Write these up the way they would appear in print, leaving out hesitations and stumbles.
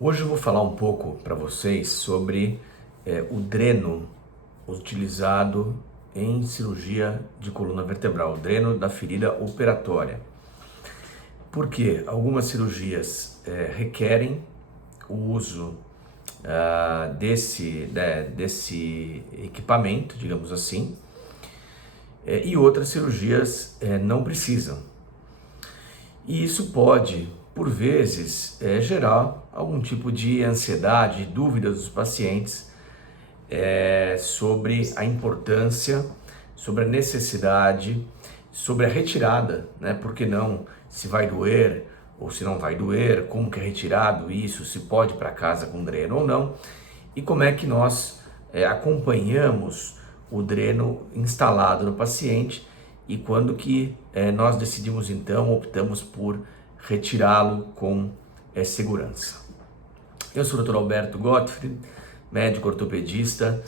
Hoje eu vou falar um pouco para vocês sobre o dreno utilizado em cirurgia de coluna vertebral, o dreno da ferida operatória. Porque algumas cirurgias requerem o uso desse equipamento, digamos assim, e outras cirurgias não precisam. E isso pode, por vezes, gerar algum tipo de ansiedade, dúvidas dos pacientes sobre a importância, sobre a necessidade, sobre a retirada, né? Por que não? Se vai doer ou se não vai doer, como que é retirado isso, se pode ir para casa com dreno ou não, e como é que nós acompanhamos o dreno instalado no paciente e quando que nós decidimos então, optamos por retirá-lo com segurança. Eu sou o Dr. Alberto Gottfried, médico ortopedista,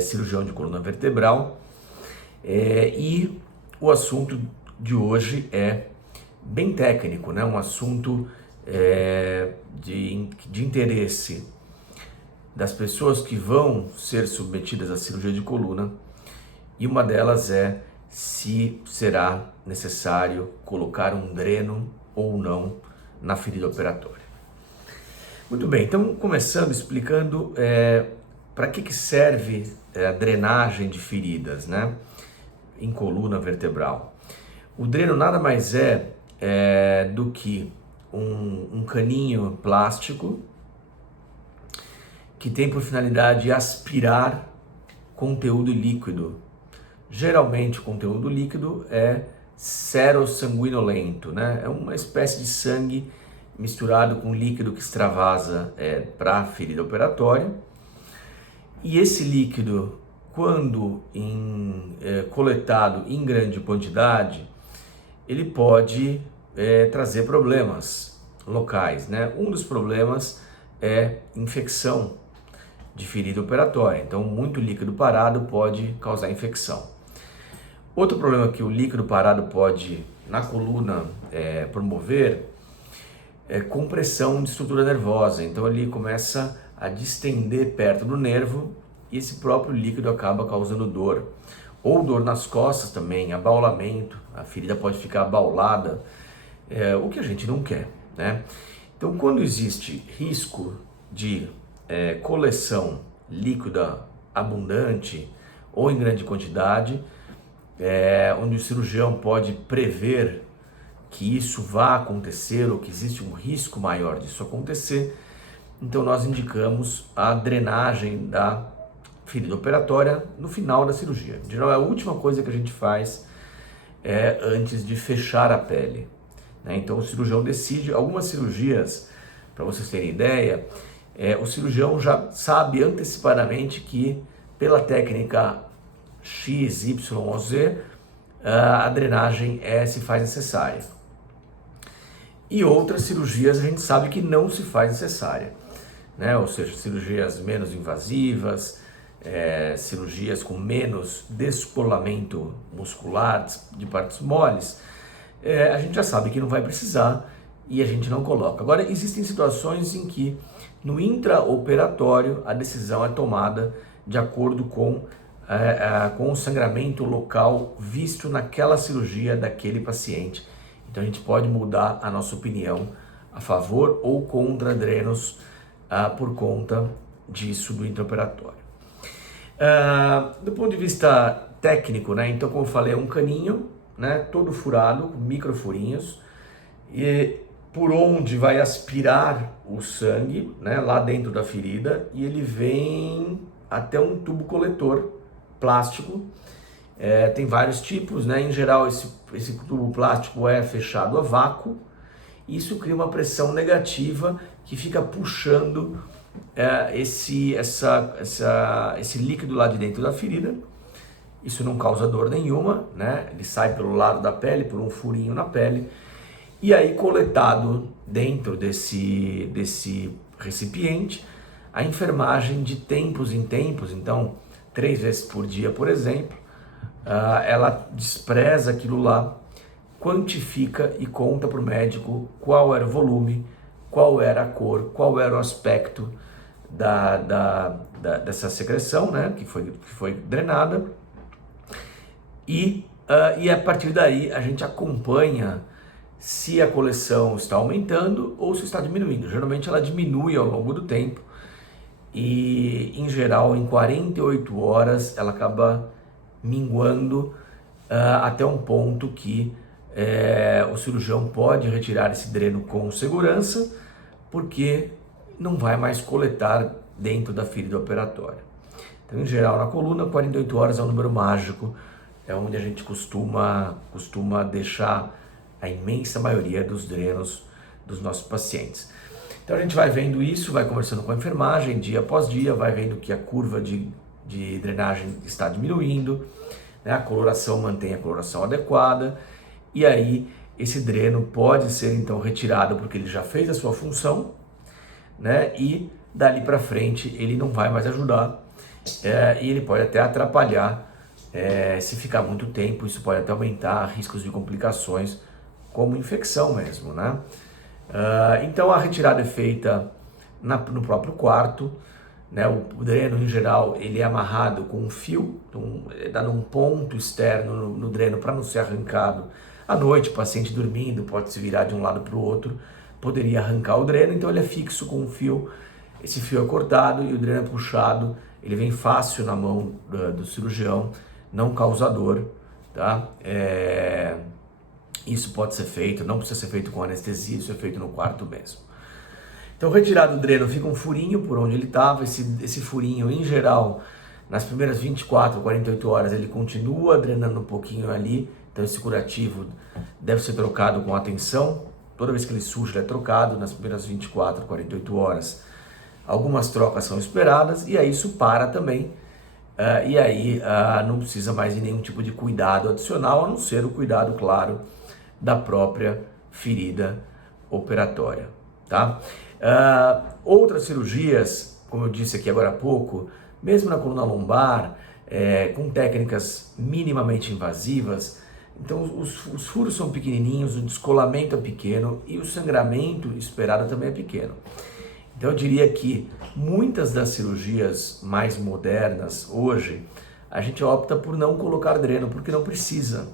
cirurgião de coluna vertebral, e o assunto de hoje é bem técnico, né? Um assunto de interesse das pessoas que vão ser submetidas à cirurgia de coluna, e uma delas é se será necessário colocar um dreno ou não na ferida operatória. Muito bem, então começando explicando para que serve a drenagem de feridas, né, em coluna vertebral. O dreno nada mais é do que um caninho plástico que tem por finalidade aspirar conteúdo líquido. Geralmente o conteúdo líquido é serossanguinolento, né? É uma espécie de sangue misturado com líquido que extravasa para a ferida operatória. E esse líquido, quando coletado em grande quantidade, ele pode trazer problemas locais, né? Um dos problemas é infecção de ferida operatória. Então, muito líquido parado pode causar infecção. Outro problema que o líquido parado pode, na coluna, promover é compressão de estrutura nervosa. Então, ele começa a distender perto do nervo e esse próprio líquido acaba causando dor. Ou dor nas costas também, abaulamento, a ferida pode ficar abaulada, o que a gente não quer, né? Então, quando existe risco de coleção líquida abundante ou em grande quantidade, onde o cirurgião pode prever que isso vá acontecer ou que existe um risco maior disso acontecer, então nós indicamos a drenagem da ferida operatória no final da cirurgia. Em geral, é a última coisa que a gente faz antes de fechar a pele, né? Então o cirurgião decide. Algumas cirurgias, para vocês terem ideia, o cirurgião já sabe antecipadamente que pela técnica X, Y ou Z, a drenagem se faz necessária. E outras cirurgias a gente sabe que não se faz necessária, né? Ou seja, cirurgias menos invasivas, cirurgias com menos descolamento muscular de partes moles, a gente já sabe que não vai precisar e a gente não coloca. Agora, existem situações em que no intraoperatório a decisão é tomada de acordo com o sangramento local visto naquela cirurgia daquele paciente. Então a gente pode mudar a nossa opinião a favor ou contra drenos por conta disso do intraoperatório. Do ponto de vista técnico, né? Então, como eu falei, é um caninho, né, todo furado, com microfurinhos, e por onde vai aspirar o sangue, né, lá dentro da ferida, e ele vem até um tubo coletor plástico. Tem vários tipos, né? Em geral esse tubo plástico é fechado a vácuo. Isso cria uma pressão negativa que fica puxando esse líquido lá de dentro da ferida. Isso não causa dor nenhuma, né? Ele sai pelo lado da pele, por um furinho na pele, e aí coletado dentro desse recipiente, a enfermagem de tempos em tempos, então 3 vezes por dia, por exemplo, ela despreza aquilo lá, quantifica e conta para o médico qual era o volume qual era a cor, qual era o aspecto dessa secreção, né, que foi drenada, e a partir daí a gente acompanha se a coleção está aumentando ou se está diminuindo. Geralmente ela diminui ao longo do tempo e, em geral, em 48 horas ela acaba minguando até um ponto que o cirurgião pode retirar esse dreno com segurança, porque não vai mais coletar dentro da ferida operatória. Então, em geral, na coluna, 48 horas é um número mágico, é onde a gente costuma deixar a imensa maioria dos drenos dos nossos pacientes. Então a gente vai vendo isso, vai conversando com a enfermagem dia após dia, vai vendo que a curva de drenagem está diminuindo, né? A coloração mantém a coloração adequada, e aí esse dreno pode ser então retirado porque ele já fez a sua função, né? E dali para frente ele não vai mais ajudar, e ele pode até atrapalhar, se ficar muito tempo. Isso pode até aumentar riscos de complicações, como infecção mesmo, né? Então a retirada é feita no próprio quarto, né? O dreno, em geral, ele é amarrado com um fio, então, dá num ponto externo no dreno para não ser arrancado. À noite, o paciente dormindo, pode se virar de um lado para o outro, poderia arrancar o dreno, então ele é fixo com um fio. Esse fio é cortado e o dreno é puxado, ele vem fácil na mão do cirurgião, não causa dor, tá? Isso pode ser feito, não precisa ser feito com anestesia, isso é feito no quarto mesmo. Então, retirado o dreno, fica um furinho por onde ele estava. Esse furinho, em geral, nas primeiras 24, 48 horas, ele continua drenando um pouquinho ali. Então, esse curativo deve ser trocado com atenção. Toda vez que ele suja, ele é trocado nas primeiras 24, 48 horas. Algumas trocas são esperadas e aí isso para também. E aí não precisa mais de nenhum tipo de cuidado adicional, a não ser o cuidado, claro, da própria ferida operatória, tá? Outras cirurgias, como eu disse aqui agora há pouco, mesmo na coluna lombar, com técnicas minimamente invasivas, então os furos são pequenininhos, o descolamento é pequeno e o sangramento esperado também é pequeno. Então eu diria que muitas das cirurgias mais modernas hoje, a gente opta por não colocar dreno, porque não precisa,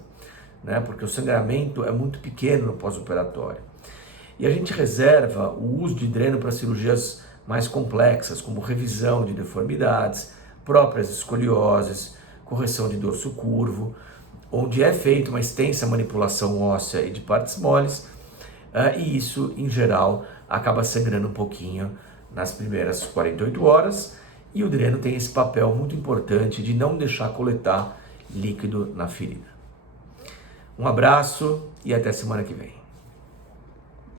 né? Porque o sangramento é muito pequeno no pós-operatório. E a gente reserva o uso de dreno para cirurgias mais complexas, como revisão de deformidades, próprias escolioses, correção de dorso curvo, onde é feita uma extensa manipulação óssea e de partes moles, e isso, em geral, acaba sangrando um pouquinho nas primeiras 48 horas, e o dreno tem esse papel muito importante de não deixar coletar líquido na ferida. Um abraço e até semana que vem.